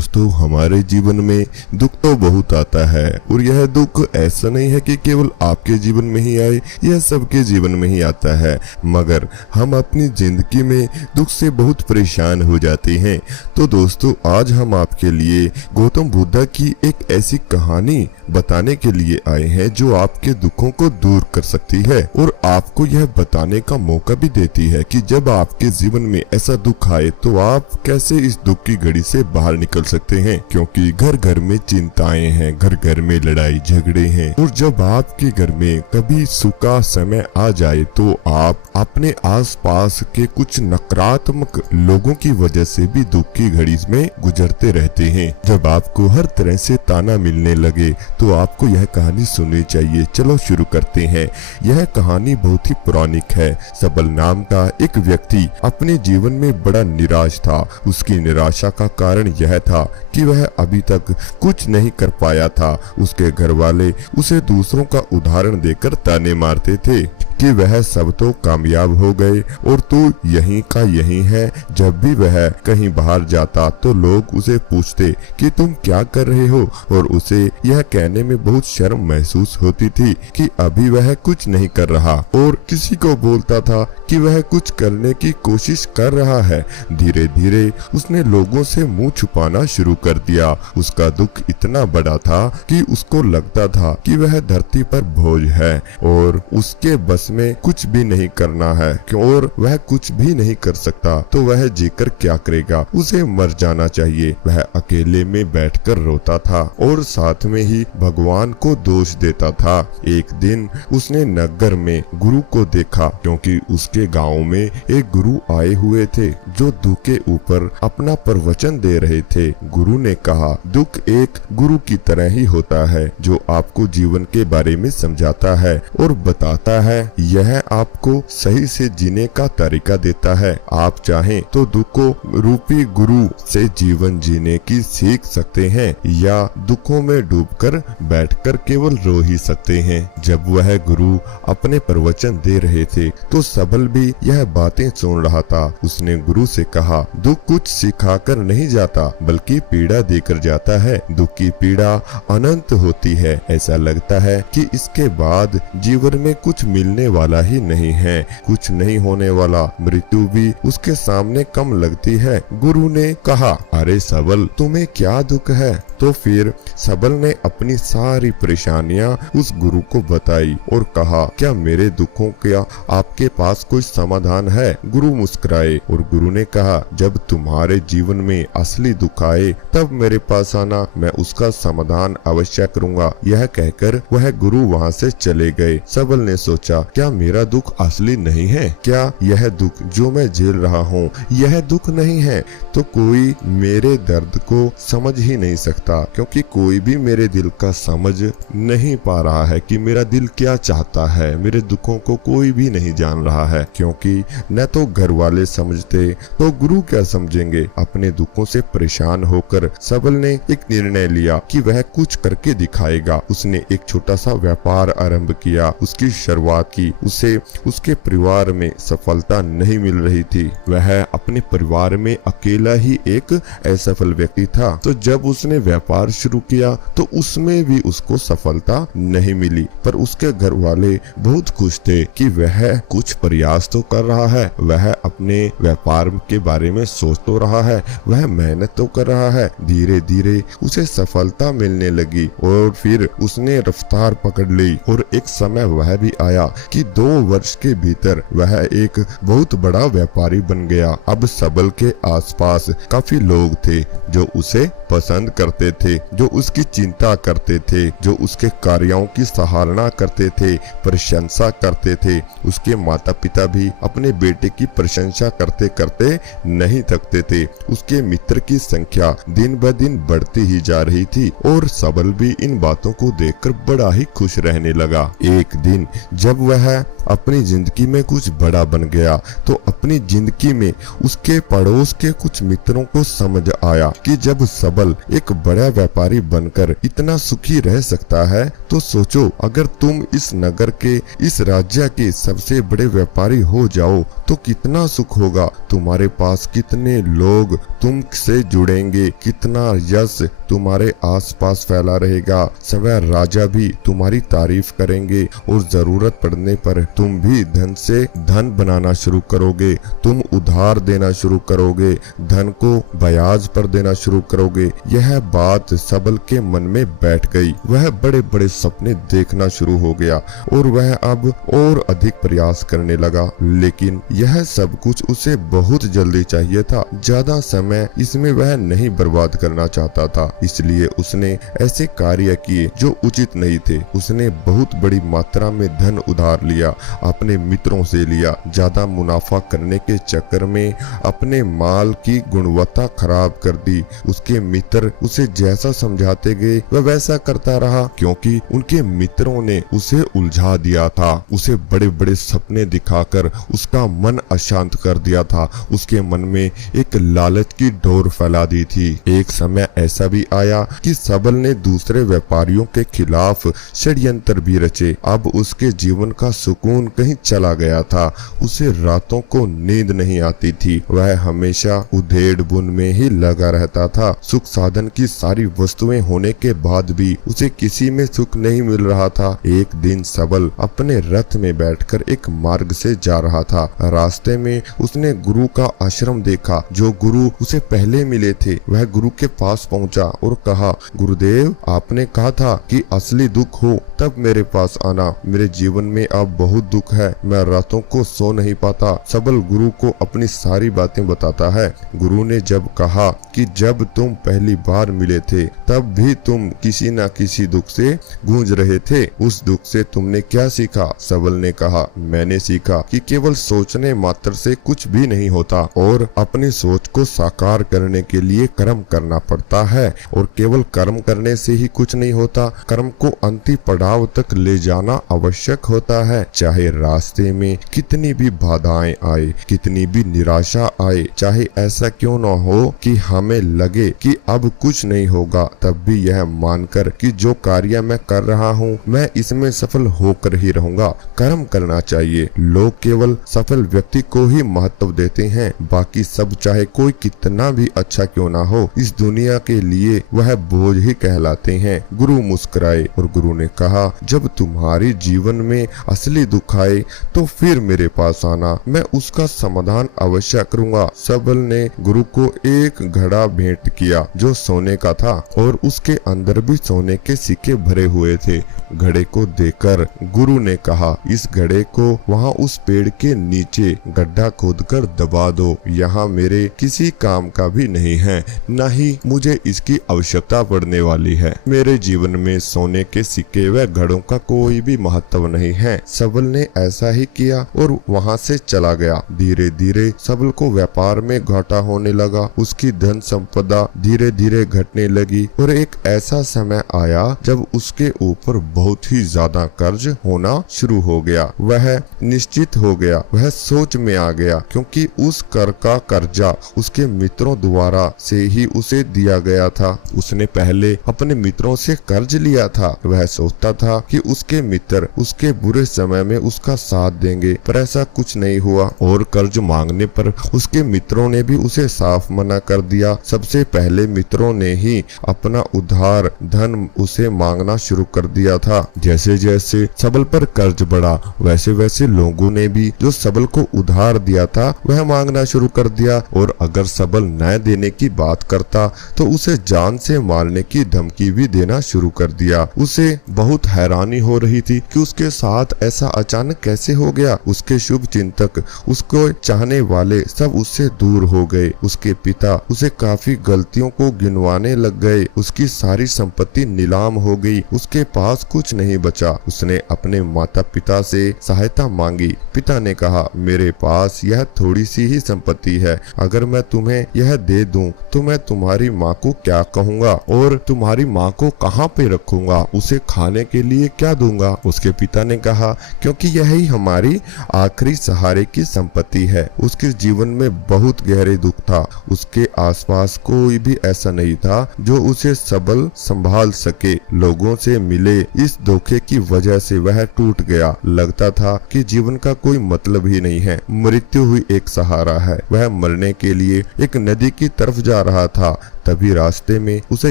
दोस्तों, हमारे जीवन में दुख तो बहुत आता है और यह दुख ऐसा नहीं है कि केवल आपके जीवन में ही आए, यह सबके जीवन में ही आता है। मगर हम अपनी जिंदगी में दुख से बहुत परेशान हो जाते हैं। तो दोस्तों, आज हम आपके लिए गौतम बुद्ध की एक ऐसी कहानी बताने के लिए आए हैं जो आपके दुखों को दूर कर सकती है और आपको यह बताने का मौका भी देती है कि जब आपके जीवन में ऐसा दुख आए तो आप कैसे इस दुख की घड़ी से बाहर निकल सकते हैं। क्योंकि घर घर में चिंताएं हैं, घर घर में लड़ाई झगड़े हैं और जब आपके घर में कभी सुख का समय आ जाए तो आप अपने आसपास के कुछ नकारात्मक लोगों की वजह से भी दुख की घड़ी में गुजरते रहते हैं। जब आपको हर तरह से ताना मिलने लगे तो आपको यह कहानी सुननी चाहिए। चलो शुरू करते हैं। यह कहानी बहुत ही पौराणिक है। सबल नाम का एक व्यक्ति अपने जीवन में बड़ा निराश था। उसकी निराशा का कारण यह था कि वह अभी तक कुछ नहीं कर पाया था। उसके घर वाले उसे दूसरों का उदाहरण देकर ताने मारते थे कि वह सब तो कामयाब हो गए और तू यहीं का यहीं है। जब भी वह कहीं बाहर जाता तो लोग उसे पूछते कि तुम क्या कर रहे हो और उसे यह कहने में बहुत शर्म महसूस होती थी कि अभी वह कुछ नहीं कर रहा और किसी को बोलता था कि वह कुछ करने की कोशिश कर रहा है। धीरे धीरे उसने लोगों से मुंह छुपाना शुरू कर दिया। उसका दुख इतना बड़ा था कि उसको लगता था कि वह धरती पर बोझ है और उसके बस में कुछ भी नहीं करना है और वह कुछ भी नहीं कर सकता। तो वह जीकर क्या करेगा, उसे मर जाना चाहिए। वह अकेले में बैठकर रोता था और साथ में ही भगवान को दोष देता था। एक दिन उसने नगर में गुरु को देखा क्योंकि उसके गांव में एक गुरु आए हुए थे जो दुख के ऊपर अपना प्रवचन दे रहे थे। गुरु ने कहा, दुख एक गुरु की तरह ही होता है जो आपको जीवन के बारे में समझाता है और बताता है। यह आपको सही से जीने का तरीका देता है। आप चाहें तो दुखों रूपी गुरु से जीवन जीने की सीख सकते हैं या दुखों में डूबकर बैठकर केवल रो ही सकते हैं। जब वह गुरु अपने प्रवचन दे रहे थे तो सबल भी यह बातें सुन रहा था। उसने गुरु से कहा, दुख कुछ सिखाकर नहीं जाता बल्कि पीड़ा देकर जाता है। दुख की पीड़ा अनंत होती है। ऐसा लगता है कि इसके बाद जीवन में कुछ मिलने वाला ही नहीं है, कुछ नहीं होने वाला। मृत्यु भी उसके सामने कम लगती है। गुरु ने कहा, अरे सबल, तुम्हें क्या दुख है? तो फिर सबल ने अपनी सारी परेशानियां उस गुरु को बताई और कहा, क्या मेरे दुखों का आपके पास कोई समाधान है? गुरु मुस्कुराए और गुरु ने कहा, जब तुम्हारे जीवन में असली दुख आए तब मेरे पास आना, मैं उसका समाधान अवश्य करूंगा। यह कहकर वह गुरु वहां से चले गए। सबल ने सोचा, क्या मेरा दुख असली नहीं है? क्या यह दुख जो मैं झेल रहा हूँ यह दुख नहीं है? तो कोई मेरे दर्द को समझ ही नहीं सकता क्योंकि कोई भी मेरे दिल का समझ नहीं पा रहा है कि मेरा दिल क्या चाहता है। मेरे दुखों को कोई भी नहीं जान रहा है क्योंकि न तो घर वाले समझते तो गुरु क्या समझेंगे। अपने दुखों से परेशान होकर सबल ने एक निर्णय लिया कि वह कुछ करके दिखाएगा। उसने एक छोटा सा व्यापार आरंभ किया। उसकी शुरुआत की। उसे उसके परिवार में सफलता नहीं मिल रही थी। वह अपने परिवार में अकेला ही एक असफल व्यक्ति था। तो जब उसने व्यापार शुरू किया तो उसमें भी उसको सफलता नहीं मिली, पर उसके घर वाले बहुत खुश थे कि वह कुछ प्रयास तो कर रहा है, वह अपने व्यापार के बारे में सोच तो रहा है, वह मेहनत तो कर रहा है। धीरे धीरे उसे सफलता मिलने लगी और फिर उसने रफ्तार पकड़ ली और एक समय वह भी आया कि 2 वर्ष के भीतर वह एक बहुत बड़ा व्यापारी बन गया। अब सबल के आसपास काफी लोग थे जो उसे पसंद करते थे, जो उसकी चिंता करते थे, जो उसके कार्यों की सराहना करते थे, प्रशंसा करते थे। उसके माता पिता भी अपने बेटे की प्रशंसा करते करते नहीं थकते थे। उसके मित्र की संख्या दिन ब दिन बढ़ती ही जा रही थी और सबल भी इन बातों को देखकर बड़ा ही खुश रहने लगा। एक दिन जब वह वह अपनी जिंदगी में कुछ बड़ा बन गया तो अपनी जिंदगी में उसके पड़ोस के कुछ मित्रों को समझ आया कि जब सबल एक बड़ा व्यापारी बनकर इतना सुखी रह सकता है तो सोचो अगर तुम इस नगर के, इस राज्य के सबसे बड़े व्यापारी हो जाओ तो कितना सुख होगा। तुम्हारे पास कितने लोग तुमसे जुड़ेंगे, कितना यश तुम्हारे आसपास फैला रहेगा। सभी राजा भी तुम्हारी तारीफ करेंगे और जरूरत पड़ने पर तुम भी धन से धन बनाना शुरू करोगे। तुम उधार देना शुरू करोगे, धन को ब्याज पर देना शुरू करोगे। यह बात सबल के मन में बैठ गई। वह बड़े बड़े सपने देखना शुरू हो गया और वह अब और अधिक प्रयास करने लगा। लेकिन यह सब कुछ उसे बहुत जल्दी चाहिए था। ज्यादा समय इसमें वह नहीं बर्बाद करना चाहता था, इसलिए उसने ऐसे कार्य किए जो उचित नहीं थे। उसने बहुत बड़ी मात्रा में धन उधार लिया, अपने मित्रों से लिया। ज्यादा मुनाफा करने के चक्कर में अपने माल की गुणवत्ता खराब कर दी। उसके मित्र उसे जैसा समझाते गए वह वैसा करता रहा, क्योंकि उनके मित्रों ने उसे उलझा दिया था। उसे बड़े बड़े सपने दिखाकर उसका मन अशांत कर दिया था। उसके मन में एक लालच की डोर फैला दी थी। एक समय ऐसा भी आया कि सबल ने दूसरे व्यापारियों के खिलाफ षड्यंत्र भी रचे। अब उसके जीवन का सुकून कहीं चला गया था। उसे रातों को नींद नहीं आती थी। वह हमेशा उधेड़ बुन में ही लगा रहता था। सुख साधन की सारी वस्तुएं होने के बाद भी उसे किसी में सुख नहीं मिल रहा था। एक दिन सबल अपने रथ में बैठकर एक मार्ग से जा रहा था। रास्ते में उसने गुरु का आश्रम देखा। जो गुरु उसे पहले मिले थे वह गुरु के पास पहुंचा और कहा, गुरुदेव आपने कहा था कि असली दुख हो तब मेरे पास आना। मेरे जीवन में अब बहुत दुख है, मैं रातों को सो नहीं पाता। सबल गुरु को अपनी सारी बातें बताता है। गुरु ने जब कहा कि जब तुम पहली बार मिले थे तब भी तुम किसी न किसी दुख से गूंज रहे थे। उस दुख से तुमने क्या सीखा? सबल ने कहा, मैंने सीखा कि केवल सोचने मात्र से कुछ भी नहीं होता और अपनी सोच को साकार करने के लिए कर्म करना पड़ता है, और केवल कर्म करने से ही कुछ नहीं होता। कर्म को अंतिम पड़ाव तक ले जाना आवश्यक होता है। चाहे रास्ते में कितनी भी बाधाएं आए, कितनी भी निराशा आए, चाहे ऐसा क्यों न हो कि हमें लगे कि अब कुछ नहीं होगा, तब भी यह मानकर कि जो कार्य मैं कर रहा हूँ मैं इसमें सफल होकर ही रहूंगा। कर्म करना चाहिए। लोग केवल सफल व्यक्ति को ही महत्व देते हैं, बाकी सब चाहे कोई कितना भी अच्छा क्यों ना हो इस दुनिया के लिए वह बोझ ही कहलाते हैं। गुरु मुस्कुराए और गुरु ने कहा, जब तुम्हारी जीवन में असली दुख आए तो फिर मेरे पास आना, मैं उसका समाधान अवश्य करूंगा। सबल ने गुरु को एक घड़ा भेंट किया जो सोने का था और उसके अंदर भी सोने के सिक्के भरे हुए थे। घड़े को देखकर गुरु ने कहा, इस घड़े को वहाँ उस पेड़ के नीचे गड्ढा खोदकर दबा दो। यहाँ मेरे किसी काम का भी नहीं है, न ही मुझे इसकी आवश्यकता पड़ने वाली है। मेरे जीवन में सोने के सिक्के व घड़ों का कोई भी महत्व नहीं है। सबल ने ऐसा ही किया और वहाँ से चला गया। धीरे धीरे सबल को व्यापार में घाटा होने लगा। उसकी धन संपदा धीरे धीरे घटने लगी और एक ऐसा समय आया जब उसके ऊपर बहुत ही ज्यादा कर्ज होना शुरू हो गया। वह निश्चित हो गया, वह सोच में आ गया, क्योंकि उस कर का कर्जा उसके मित्रों द्वारा से ही उसे दिया गया था। उसने पहले अपने मित्रों से कर्ज लिया था। वह सोचता था कि उसके मित्र उसके बुरे समय में उसका साथ देंगे, पर ऐसा कुछ नहीं हुआ और कर्ज मांगने पर उसके मित्रों ने भी उसे साफ मना कर दिया। सबसे पहले मित्रों ने ही अपना उधार धन उसे मांगना शुरू कर दिया था। जैसे जैसे सबल पर कर्ज बढ़ा वैसे वैसे लोगों ने भी जो सबल को उधार दिया था वह मांगना शुरू कर दिया, और अगर सबल न देने की बात करता तो उसे जान से मारने की धमकी भी देना शुरू कर दिया। उसे बहुत हैरानी हो रही थी कि उसके साथ ऐसा अचानक कैसे हो गया। उसके शुभ चिंतक, उसको चाहने वाले सब उससे दूर हो गए। उसके पिता उसे काफी गलतियों को गिनवाने लग गए। उसकी सारी संपत्ति नीलाम हो गई, उसके पास कुछ नहीं बचा। उसने अपने माता पिता से सहायता मांगी। पिता ने कहा, मेरे पास यह थोड़ी सी ही संपत्ति है, अगर मैं तुम्हें यह दे दूं तो मैं तुम्हारी माँ को क्या कहूँगा और तुम्हारी माँ को कहाँ पे रखूंगा, उसे खाने के लिए क्या दूंगा। उसके पिता ने कहा, था, क्योंकि यही हमारी आखिरी सहारे की संपत्ति है। उसके जीवन में बहुत गहरे दुख था। उसके आसपास कोई भी ऐसा नहीं था जो उसे सबल संभाल सके। लोगों से मिले इस धोखे की वजह से वह टूट गया। लगता था कि जीवन का कोई मतलब ही नहीं है, मृत्यु हुई एक सहारा है। वह मरने के लिए एक नदी की तरफ जा रहा था। तभी रास्ते में उसे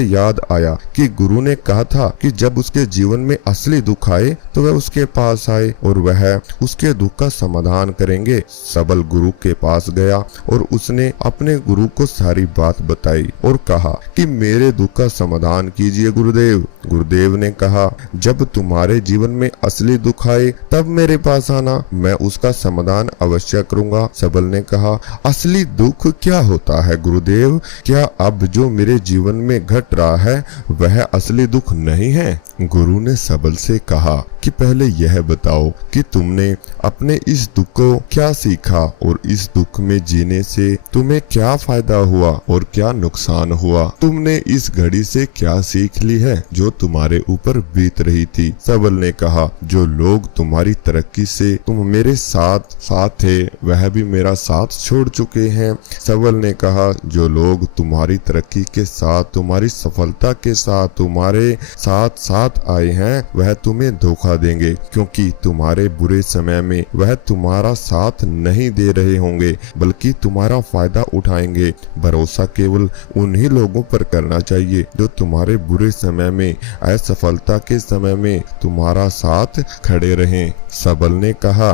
याद आया कि गुरु ने कहा था कि जब उसके जीवन में असली दुख आए तो वह उसके पास आए और वह उसके दुख का समाधान करेंगे। सबल गुरु के पास गया और उसने अपने गुरु को सारी बात बताई और कहा कि मेरे दुख का समाधान कीजिए गुरुदेव। गुरुदेव ने कहा, जब तुम्हारे जीवन में असली दुख आए तब मेरे पास आना, मैं उसका समाधान अवश्य करूंगा। सबल ने कहा, असली दुख क्या होता है गुरुदेव? क्या अब जो मेरे जीवन में घट रहा है वह असली दुख नहीं है? गुरु ने सबल से कहा कि पहले यह बताओ कि तुमने अपने इस दुख को क्या सीखा और इस दुख में जीने से तुम्हें क्या फायदा हुआ और क्या नुकसान हुआ? तुमने इस घड़ी से क्या सीख ली है जो तुम्हारे ऊपर बीत रही थी? सबल ने कहा, जो लोग तुम्हारी तरक्की से तुम मेरे साथ थे वह भी मेरा साथ छोड़ चुके हैं। सबल ने कहा, जो लोग तुम्हारी तरक्की के साथ, तुम्हारी सफलता के साथ, तुम्हारे साथ आए हैं वह तुम्हें धोखा देंगे, क्योंकि तुम्हारे बुरे समय में वह तुम्हारा साथ नहीं दे रहे होंगे बल्कि तुम्हारा फायदा उठाएंगे। भरोसा केवल उन्हीं लोगों पर करना चाहिए जो तुम्हारे बुरे समय में, असफलता के समय में तुम्हारा साथ खड़े रहें। सबल ने कहा,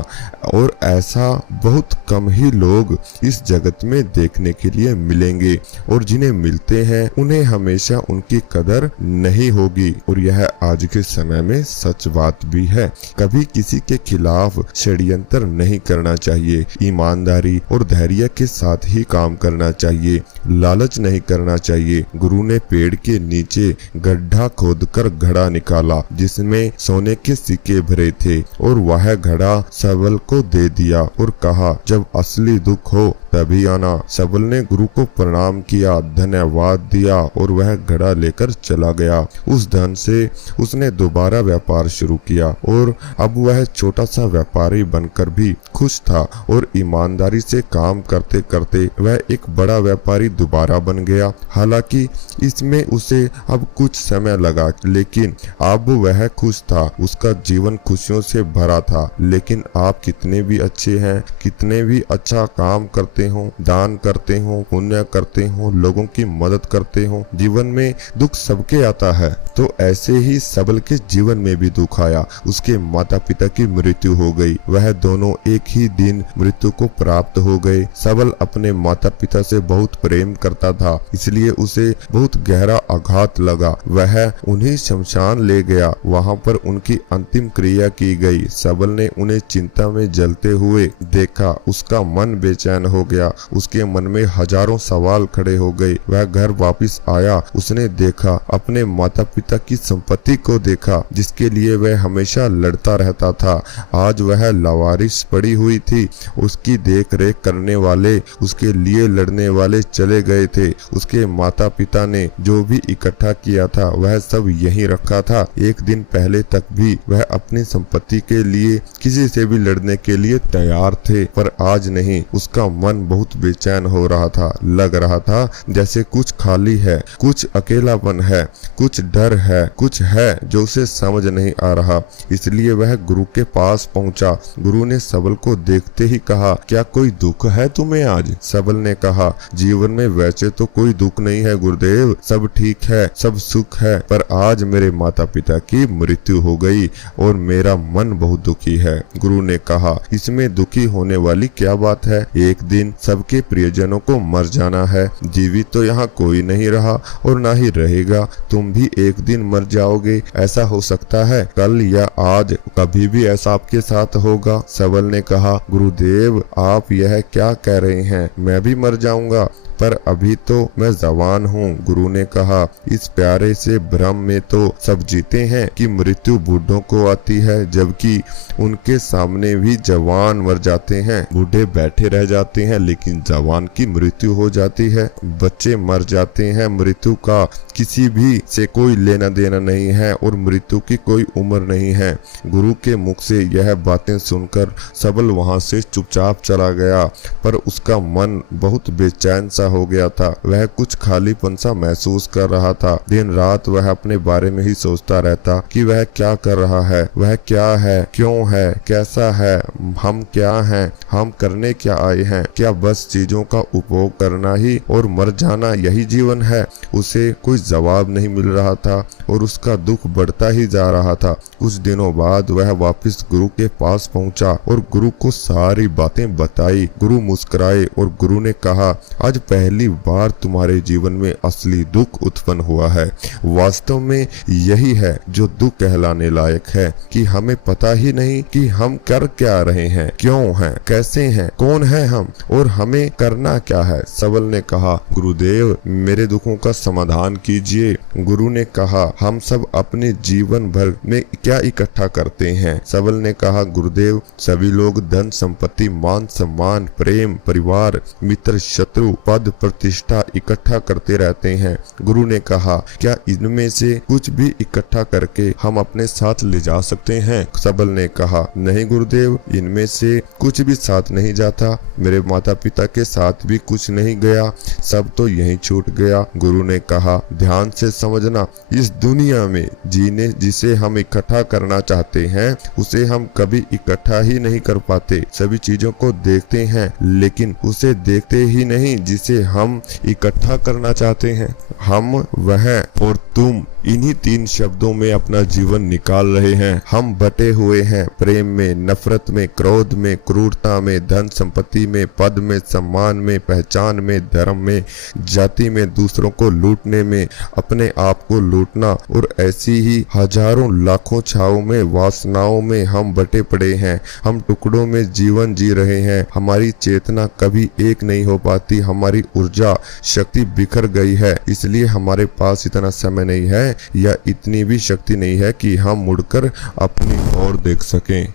और ऐसा बहुत कम ही लोग इस जगत में देखने के लिए मिलेंगे और जिन्हें मिलते हैं उन्हें हमेशा उनकी कदर नहीं होगी। और यह आज के समय में सच बात भी है। कभी किसी के खिलाफ षड्यंत्र नहीं करना चाहिए। ईमानदारी और धैर्य के साथ ही काम करना चाहिए। लालच नहीं करना चाहिए। गुरु ने पेड़ के नीचे गड्ढा खोदकर घड़ा निकाला जिसमें सोने के सिक्के भरे थे और वह घड़ा सबल को दे दिया और कहा, जब असली दुख हो तभी आना। सबल ने गुरु को प्रणाम किया, धन्यवाद दिया और वह घड़ा लेकर चला गया। उस धन से उसने दोबारा व्यापार शुरू किया और अब वह छोटा सा व्यापारी बनकर भी खुश था और ईमानदारी से काम करते करते वह एक बड़ा व्यापारी दोबारा बन गया। हालांकि इसमें उसे अब कुछ समय लगा, लेकिन अब वह खुश था। उसका जीवन खुशियों से भरा था। लेकिन आप कितने भी अच्छे हैं, कितने भी अच्छा काम करते हो, दान करते हो, पुण्य करते हो, लोगों की मदद करते हो, जीवन में दुख सबके आता है। तो ऐसे ही सबल के जीवन में भी दुख आया। उसके माता पिता की मृत्यु हो गई। वह दोनों एक ही दिन मृत्यु को प्राप्त हो गए। सबल अपने माता पिता से बहुत प्रेम करता था, इसलिए उसे बहुत गहरा आघात लगा। वह उन्हें शमशान ले गया। वहां पर उनकी अंतिम क्रिया की गई। सबल ने उन्हें चिंता में जलते हुए देखा। उसका मन बेचैन हो गया। उसके मन में हजारों सवाल खड़े हो गए। वह घर वापस आया। उसने देखा, अपने माता पिता की संपत्ति को देखा जिसके लिए वह हमेशा लड़ता रहता था। आज वह लावारिस पड़ी हुई थी। उसकी देख रेख करने वाले, उसके लिए लड़ने वाले चले गए थे। उसके माता पिता ने जो भी इकट्ठा किया था वह सब यहीं रखा था। एक दिन पहले तक भी वह अपनी संपत्ति के लिए किसी से भी लड़ने के लिए तैयार थे, पर आज नहीं। उसका मन बहुत बेचैन हो रहा था। लग रहा था जैसे कुछ खाली है, कुछ अकेलापन है, कुछ डर है, कुछ है जो उसे समझ नहीं आ रहा। इसलिए वह गुरु के पास पहुंचा। गुरु ने सबल को देखते ही कहा, क्या कोई दुख है तुम्हें आज? सबल ने कहा, जीवन में वैसे तो कोई दुख नहीं है गुरुदेव, सब ठीक है, सब सुख है, पर आज मेरे माता पिता की मृत्यु हो गई और मेरा मन बहुत दुखी है। गुरु ने कहा, इसमें दुखी होने वाली क्या बात है? एक दिन सबके प्रियजनों को मर जाना है। जीवित तो यहाँ कोई नहीं रहा और ना ही रहेगा। तुम भी एक दिन मर जाओगे। ऐसा हो सकता है कल या आज, कभी भी ऐसा आपके साथ होगा। सबल ने कहा, गुरुदेव आप यह क्या कह रहे हैं? मैं भी मर जाऊंगा? पर अभी तो मैं जवान हूँ। गुरु ने कहा, इस प्यारे से भ्रम में तो सब जीते हैं कि मृत्यु बूढ़ों को आती है, जबकि उनके सामने भी जवान मर जाते हैं। बूढ़े बैठे रह जाते हैं लेकिन जवान की मृत्यु हो जाती है। बच्चे मर जाते हैं, मृत्यु का किसी भी से कोई लेना देना नहीं है और मृत्यु की कोई उम्र नहीं है। गुरु के मुख से यह बातें सुनकर सबल वहां से चुपचाप चला गया, पर उसका मन बहुत बेचैन सा हो गया था। वह कुछ खालीपन सा महसूस कर रहा था। दिन रात वह अपने बारे में ही सोचता रहता कि वह क्या कर रहा है, वह क्या है, क्यों है, कैसा है, हम क्या हैं, हम करने क्या आए हैं। क्या बस चीजों का उपभोग करना ही और मर जाना यही जीवन है? उसे कोई जवाब नहीं मिल रहा था और उसका दुख बढ़ता ही जा रहा था। कुछ दिनों बाद वह वापस गुरु के पास पहुंचा और गुरु को सारी बातें बताई। गुरु मुस्कुराए और गुरु ने कहा, आज पहली बार तुम्हारे जीवन में असली दुख उत्पन्न हुआ है। वास्तव में यही है जो दुख कहलाने लायक है कि हमें पता ही नहीं कि हम कर क्या रहे हैं, क्यों हैं, कैसे हैं, कौन है हम और हमें करना क्या है। सबल ने कहा, गुरुदेव मेरे दुखों का समाधान कीजिए। गुरु ने कहा, हम सब अपने जीवन भर में क्या इकट्ठा करते हैं? सबल ने कहा, गुरुदेव सभी लोग धन संपत्ति, मान सम्मान, प्रेम, परिवार, मित्र, शत्रु, पद, प्रतिष्ठा इकट्ठा करते रहते हैं। गुरु ने कहा, क्या इनमें से कुछ भी इकट्ठा करके हम अपने साथ ले जा सकते हैं? सबल ने कहा, नहीं गुरुदेव, इनमें से कुछ भी साथ नहीं जाता। मेरे माता पिता के साथ भी कुछ नहीं गया, सब तो यहीं छूट गया। गुरु ने कहा, ध्यान से समझना, इस दुनिया में जीने जिसे हम इकट्ठा करना चाहते हैं उसे हम कभी इकट्ठा ही नहीं कर पाते। सभी चीजों को देखते हैं लेकिन उसे देखते ही नहीं जिसे हम इकट्ठा करना चाहते हैं। हम, वह और तुम, इन्हीं 3 शब्दों में अपना जीवन निकाल रहे हैं। हम बटे हुए हैं प्रेम में, नफरत में, क्रोध में, क्रूरता में, धन संपत्ति में, पद में, सम्मान में, पहचान में, धर्म में, जाति में, दूसरों को लूटने में, अपने आप को लूटना और ऐसी ही हजारों लाखों छावों में, वासनाओं में हम बटे पड़े हैं। हम टुकड़ों में जीवन जी रहे हैं। हमारी चेतना कभी एक नहीं हो पाती। हमारी ऊर्जा शक्ति बिखर गई है। इसलिए हमारे पास इतना समय नहीं है या इतनी भी शक्ति नहीं है कि हम मुड़कर अपनी ओर देख सकें।